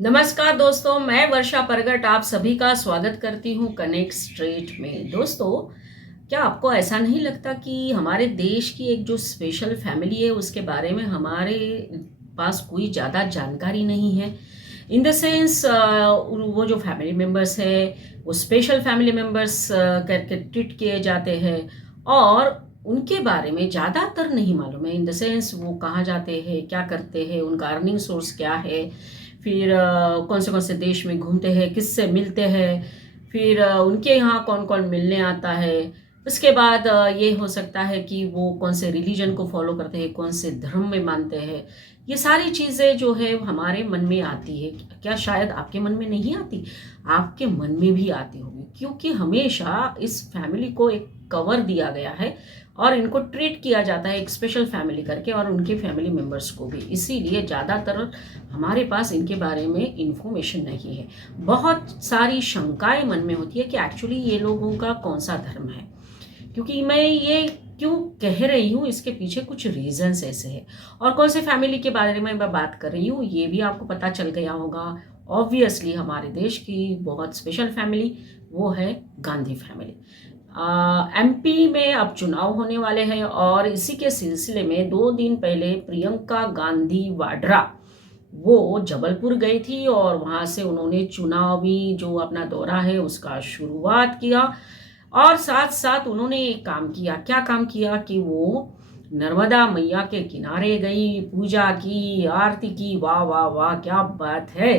नमस्कार दोस्तों, मैं वर्षा परगट आप सभी का स्वागत करती हूँ कनेक्ट स्ट्रेट में। दोस्तों, क्या आपको ऐसा नहीं लगता कि हमारे देश की एक जो स्पेशल फैमिली है उसके बारे में हमारे पास कोई ज़्यादा जानकारी नहीं है। इन द सेंस वो जो फैमिली मेम्बर्स है वो स्पेशल फैमिली मेम्बर्स करके ट्रीट किए जाते हैं और उनके बारे में ज़्यादातर नहीं मालूम है। इन द सेंस वो कहाँ जाते हैं, क्या करते हैं, उनका अर्निंग सोर्स क्या है, फिर कौन से देश में घूमते हैं, किससे मिलते हैं, फिर उनके यहाँ कौन कौन मिलने आता है। उसके बाद ये हो सकता है कि वो कौन से रिलीजन को फॉलो करते हैं, कौन से धर्म में मानते हैं। ये सारी चीज़ें जो है हमारे मन में आती है। क्या शायद आपके मन में नहीं आती? आपके मन में भी आती होगी, क्योंकि हमेशा इस फैमिली को एक कवर दिया गया है और इनको ट्रीट किया जाता है एक स्पेशल फैमिली करके, और उनके फैमिली मेम्बर्स को भी। इसीलिए ज़्यादातर हमारे पास इनके बारे में इंफॉर्मेशन नहीं है। बहुत सारी शंकाएं मन में होती है कि एक्चुअली ये लोगों का कौन सा धर्म है। क्योंकि मैं ये क्यों कह रही हूँ, इसके पीछे कुछ रीजंस ऐसे हैं। और कौन से फैमिली के बारे में मैं बात कर रही हूँ ये भी आपको पता चल गया होगा। ऑब्वियसली हमारे देश की बहुत स्पेशल फैमिली वो है गांधी फैमिली। एमपी में अब चुनाव होने वाले हैं और इसी के सिलसिले में 2 दिन पहले प्रियंका गांधी वाड्रा वो जबलपुर गई थी और वहाँ से उन्होंने चुनावी जो अपना दौरा है उसका शुरुआत किया। और साथ साथ उन्होंने एक काम किया। क्या काम किया कि वो नर्मदा मैया के किनारे गई, पूजा की, आरती की। वाह वाह वाह, क्या बात है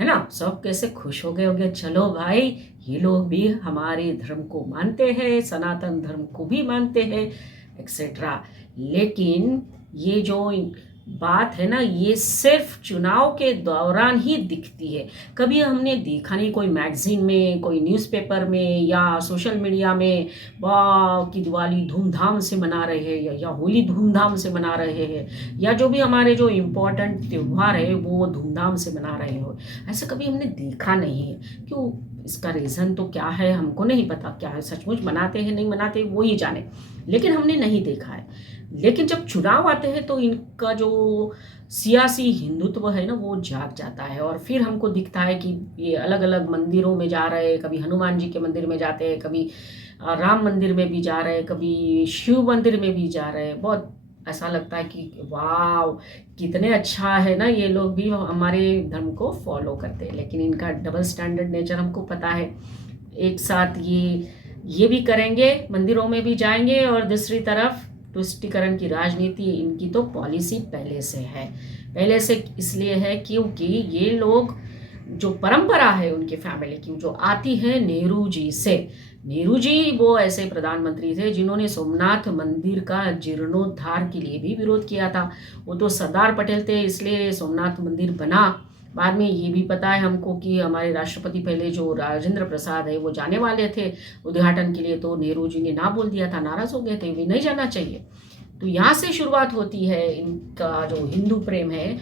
ना। सब कैसे खुश हो गए होंगे, चलो भाई ये लोग भी हमारे धर्म को मानते हैं, सनातन धर्म को भी मानते हैं, एक्सेट्रा। लेकिन ये जो बात है ना, ये सिर्फ चुनाव के दौरान ही दिखती है। कभी हमने देखा नहीं कोई मैगजीन में, कोई न्यूज़पेपर में या सोशल मीडिया में वाह कि दिवाली धूमधाम से मना रहे हैं या होली धूमधाम से मना रहे हैं, या जो भी हमारे जो इम्पोर्टेंट त्यौहार है वो धूमधाम से मना रहे हो। ऐसा कभी हमने देखा नहीं है। क्यों? इसका रीज़न तो क्या है हमको नहीं पता। क्या है, सचमुच मनाते हैं नहीं मनाते वो ही जाने, लेकिन हमने नहीं देखा है। लेकिन जब चुनाव आते हैं तो इनका जो सियासी हिंदुत्व है ना वो जाग जाता है, और फिर हमको दिखता है कि ये अलग अलग मंदिरों में जा रहे हैं। कभी हनुमान जी के मंदिर में जाते हैं, कभी राम मंदिर में भी जा रहे हैं, कभी शिव मंदिर में भी जा रहे हैं। बहुत ऐसा लगता है कि वाह कितने अच्छा है ना, ये लोग भी हमारे धर्म को फॉलो करते हैं। लेकिन इनका डबल स्टैंडर्ड नेचर हमको पता है। एक साथ ये भी करेंगे, मंदिरों में भी जाएंगे, और दूसरी तरफ तुष्टीकरण की राजनीति इनकी तो पॉलिसी पहले से है। पहले से इसलिए है क्योंकि ये लोग जो परंपरा है उनकी फैमिली की जो आती है नेहरू जी से। नेहरू जी वो ऐसे प्रधानमंत्री थे जिन्होंने सोमनाथ मंदिर का जीर्णोद्धार के लिए भी विरोध किया था। वो तो सरदार पटेल थे, इसलिए सोमनाथ मंदिर बना। बाद में ये भी पता है हमको कि हमारे राष्ट्रपति पहले जो राजेंद्र प्रसाद है वो जाने वाले थे उद्घाटन के लिए, तो नेहरू जी ने ना बोल दिया था, नाराज हो गए थे, वे नहीं जाना चाहिए। तो यहाँ से शुरुआत होती है इनका जो हिंदू प्रेम है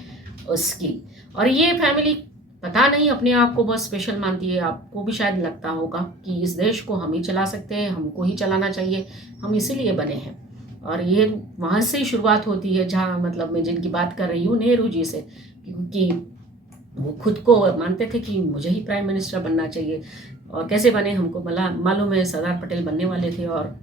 उसकी। और ये फैमिली पता नहीं अपने आप को बहुत स्पेशल मानती है। आपको भी शायद लगता होगा कि इस देश को हम ही चला सकते हैं, हमको ही चलाना चाहिए, हम इसीलिए बने हैं। और ये वहाँ से ही शुरुआत होती है जहाँ मतलब मैं जिनकी बात कर रही हूँ नेहरू जी से, क्योंकि वो खुद को मानते थे कि मुझे ही प्राइम मिनिस्टर बनना चाहिए। और कैसे बने हमको मालूम है, सरदार पटेल बनने वाले थे और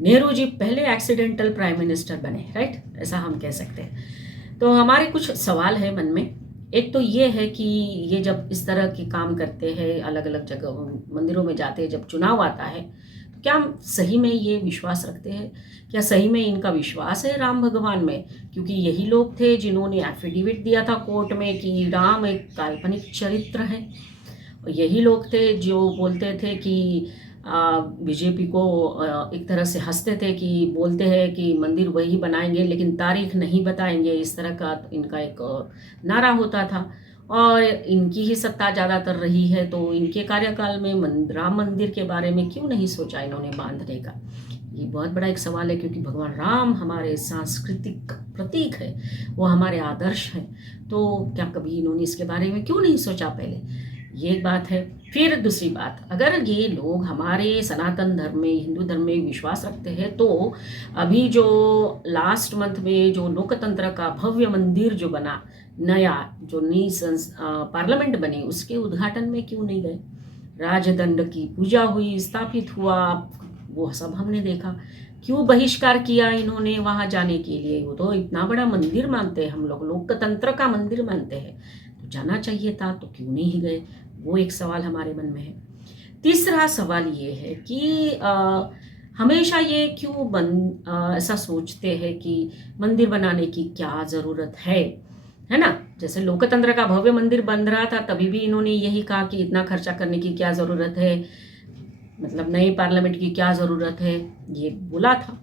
नेहरू जी पहले एक्सीडेंटल प्राइम मिनिस्टर बने, राइट, ऐसा हम कह सकते हैं। तो हमारे कुछ सवाल है मन में। एक तो ये है कि ये जब इस तरह के काम करते हैं, अलग अलग जगह मंदिरों में जाते हैं, जब चुनाव आता है तो क्या हम सही में ये विश्वास रखते हैं? क्या सही में इनका विश्वास है राम भगवान में? क्योंकि यही लोग थे जिन्होंने एफिडेविट दिया था कोर्ट में कि राम एक काल्पनिक चरित्र है। और यही लोग थे जो बोलते थे कि बीजेपी को एक तरह से हंसते थे कि बोलते हैं कि मंदिर वही बनाएंगे लेकिन तारीख नहीं बताएंगे, इस तरह का इनका एक नारा होता था। और इनकी ही सत्ता ज़्यादातर रही है, तो इनके कार्यकाल में राम मंदिर के बारे में क्यों नहीं सोचा इन्होंने बांधने का? ये बहुत बड़ा एक सवाल है, क्योंकि भगवान राम हमारे सांस्कृतिक प्रतीक है, वो हमारे आदर्श हैं। तो क्या कभी इन्होंने इसके बारे में क्यों नहीं सोचा पहले? ये एक बात है। फिर दूसरी बात, अगर ये लोग हमारे सनातन धर्म में, हिंदू धर्म में विश्वास रखते हैं, तो अभी जो लास्ट मंथ में जो लोकतंत्र का भव्य मंदिर जो बना, नया जो नई पार्लियामेंट बनी उसके उद्घाटन में क्यों नहीं गए? राजदंड की पूजा हुई, स्थापित हुआ, वो सब हमने देखा। क्यों बहिष्कार किया इन्होंने वहां जाने के लिए? वो तो इतना बड़ा मंदिर मानते हैं हम लोग, लोकतंत्र का मंदिर मानते हैं, तो जाना चाहिए था, तो क्यों नहीं गए? वो एक सवाल हमारे मन में है। तीसरा सवाल ये है कि हमेशा ये क्यों ऐसा सोचते हैं कि मंदिर बनाने की क्या ज़रूरत है ना? जैसे लोकतंत्र का भव्य मंदिर बन रहा था तभी भी इन्होंने यही कहा कि इतना खर्चा करने की क्या ज़रूरत है, मतलब नई पार्लियामेंट की क्या ज़रूरत है, ये बोला था।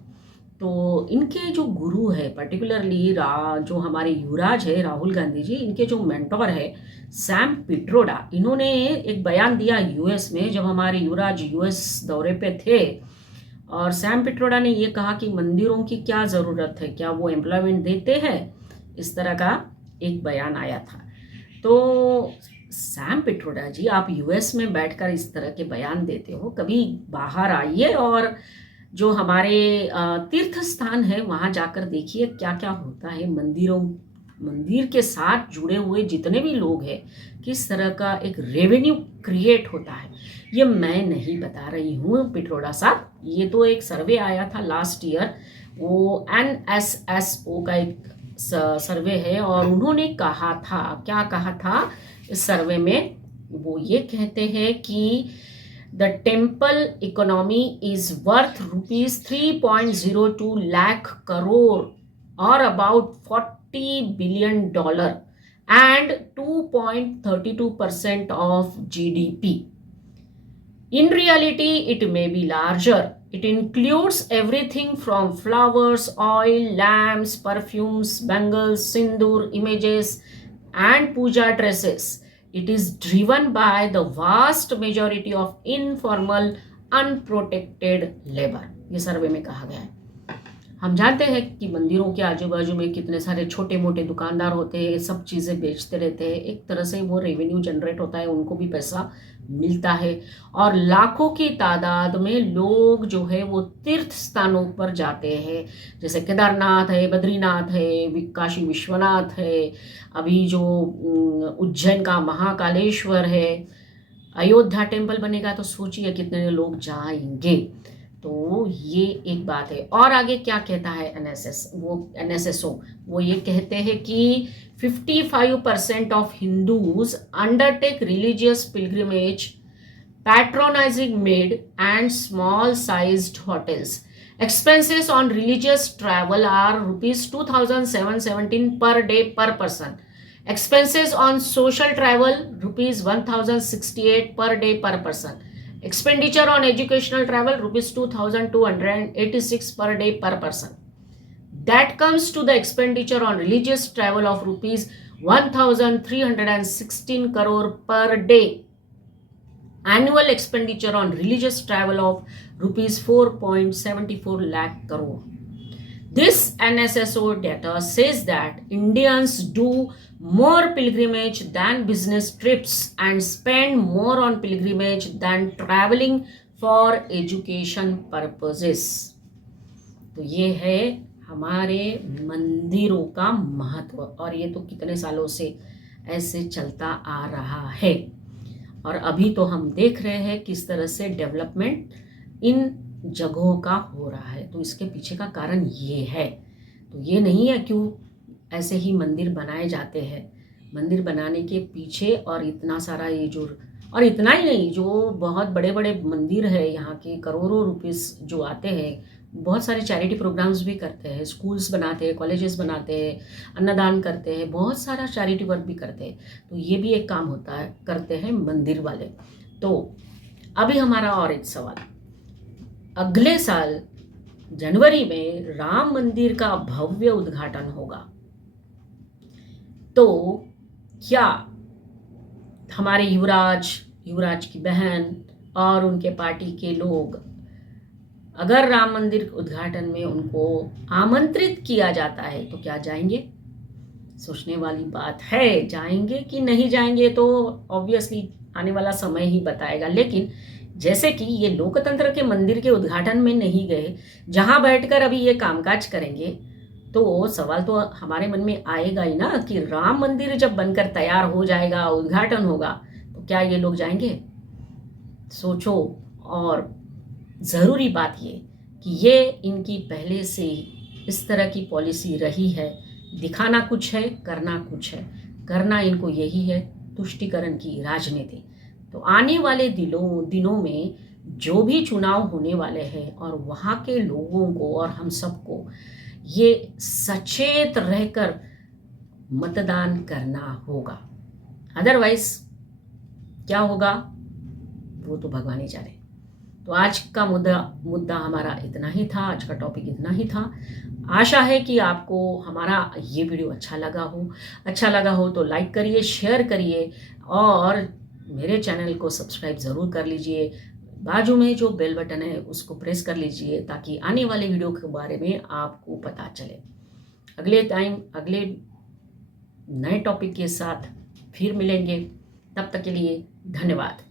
तो इनके जो गुरु है पर्टिकुलरली जो हमारे युवराज है राहुल गांधी जी, इनके जो मेंटोर है सैम पिट्रोडा, इन्होंने एक बयान दिया यूएस में जब हमारे युवराज यूएस दौरे पे थे, और सैम पिट्रोडा ने ये कहा कि मंदिरों की क्या ज़रूरत है, क्या वो एम्प्लॉयमेंट देते हैं, इस तरह का एक बयान आया था। तो सैम पिट्रोडा जी, आप यूएस में बैठकर इस तरह के बयान देते हो, कभी बाहर आइए और जो हमारे तीर्थ स्थान है वहाँ जाकर देखिए क्या क्या होता है। मंदिर के साथ जुड़े हुए जितने भी लोग हैं, किस तरह का एक रेवेन्यू क्रिएट होता है, ये मैं नहीं बता रही हूँ पिट्रोडा साहब, ये तो एक सर्वे आया था लास्ट ईयर, वो NSSO का एक सर्वे है, और उन्होंने कहा था, क्या कहा था इस सर्वे में, वो ये कहते हैं कि the temple economy is worth rupees 3.02 lakh crore or about $40 billion and 2.32% of GDP. In reality, it may be larger. It includes everything from flowers, oil, lamps, perfumes, bangles, sindoor, images, and puja dresses. It is driven by the vast majority of informal, unprotected labor. ये सर्वे में कहा गया है। हम जानते हैं कि मंदिरों के आजू बाजू में कितने सारे छोटे मोटे दुकानदार होते हैं, सब चीज़ें बेचते रहते हैं, एक तरह से वो रेवेन्यू जनरेट होता है, उनको भी पैसा मिलता है, और लाखों की तादाद में लोग जो है वो तीर्थ स्थानों पर जाते हैं, जैसे केदारनाथ है, बद्रीनाथ है, काशी विश्वनाथ है, अभी जो उज्जैन का महाकालेश्वर है, अयोध्या टेम्पल बनेगा तो सोचिए कितने लोग जाएंगे। तो ये एक बात है। और आगे क्या कहता है NSSO, वो ये कहते हैं कि 55% of Hindus undertake religious pilgrimage, patronizing maid and small-sized hotels. Expenses on religious travel are rupees 2,717 per day per person. Expenses on social travel rupees 1,068 per day per person. Expenditure on educational travel rupees 2,286 per day per person. That comes to the expenditure on religious travel of rupees 1,316 crore per day. Annual expenditure on religious travel of rupees 4.74 lakh crore. This NSSO data says that Indians do more pilgrimage than business trips and spend more on pilgrimage than traveling for education purposes. तो ये है हमारे मंदिरों का महत्व, और ये तो कितने सालों से ऐसे चलता आ रहा है, और अभी तो हम देख रहे हैं किस तरह से डेवलपमेंट इन जगहों का हो रहा है। तो इसके पीछे का कारण ये है, तो ये नहीं है क्यों ऐसे ही मंदिर बनाए जाते हैं। मंदिर बनाने के पीछे और इतना सारा ये जो, और इतना ही नहीं, जो बहुत बड़े बड़े मंदिर है यहाँ के, करोड़ों रुपीस जो आते हैं, बहुत सारे चैरिटी प्रोग्राम्स भी करते हैं, स्कूल्स बनाते हैं, कॉलेजेस बनाते हैं, अन्नदान करते हैं, बहुत सारा चैरिटी वर्क भी करते हैं। तो ये भी एक काम होता है, करते हैं मंदिर वाले। तो अभी हमारा और एक सवाल, अगले साल जनवरी में राम मंदिर का भव्य उद्घाटन होगा, तो क्या हमारे युवराज की बहन और उनके पार्टी के लोग, अगर राम मंदिर उद्घाटन में उनको आमंत्रित किया जाता है तो क्या जाएंगे? सोचने वाली बात है, जाएंगे कि नहीं जाएंगे तो ऑब्वियसली आने वाला समय ही बताएगा। लेकिन जैसे कि ये लोकतंत्र के मंदिर के उद्घाटन में नहीं गए, जहां बैठकर अभी ये कामकाज करेंगे, तो सवाल तो हमारे मन में आएगा ही ना कि राम मंदिर जब बनकर तैयार हो जाएगा, उद्घाटन होगा, तो क्या ये लोग जाएंगे? सोचो। और ज़रूरी बात ये कि ये इनकी पहले से ही इस तरह की पॉलिसी रही है, दिखाना कुछ है, करना कुछ है। करना इनको यही है, तुष्टीकरण की राजनीति। तो आने वाले दिनों में जो भी चुनाव होने वाले हैं और वहाँ के लोगों को और हम सबको ये सचेत रहकर मतदान करना होगा। अदरवाइज क्या होगा वो तो भगवान ही जाने। तो आज का मुद्दा हमारा इतना ही था, आज का टॉपिक इतना ही था। आशा है कि आपको हमारा ये वीडियो अच्छा लगा हो तो लाइक करिए, शेयर करिए और मेरे चैनल को सब्सक्राइब ज़रूर कर लीजिए। बाजू में जो बेल बटन है उसको प्रेस कर लीजिए ताकि आने वाले वीडियो के बारे में आपको पता चले। अगले नए टॉपिक के साथ फिर मिलेंगे। तब तक के लिए धन्यवाद।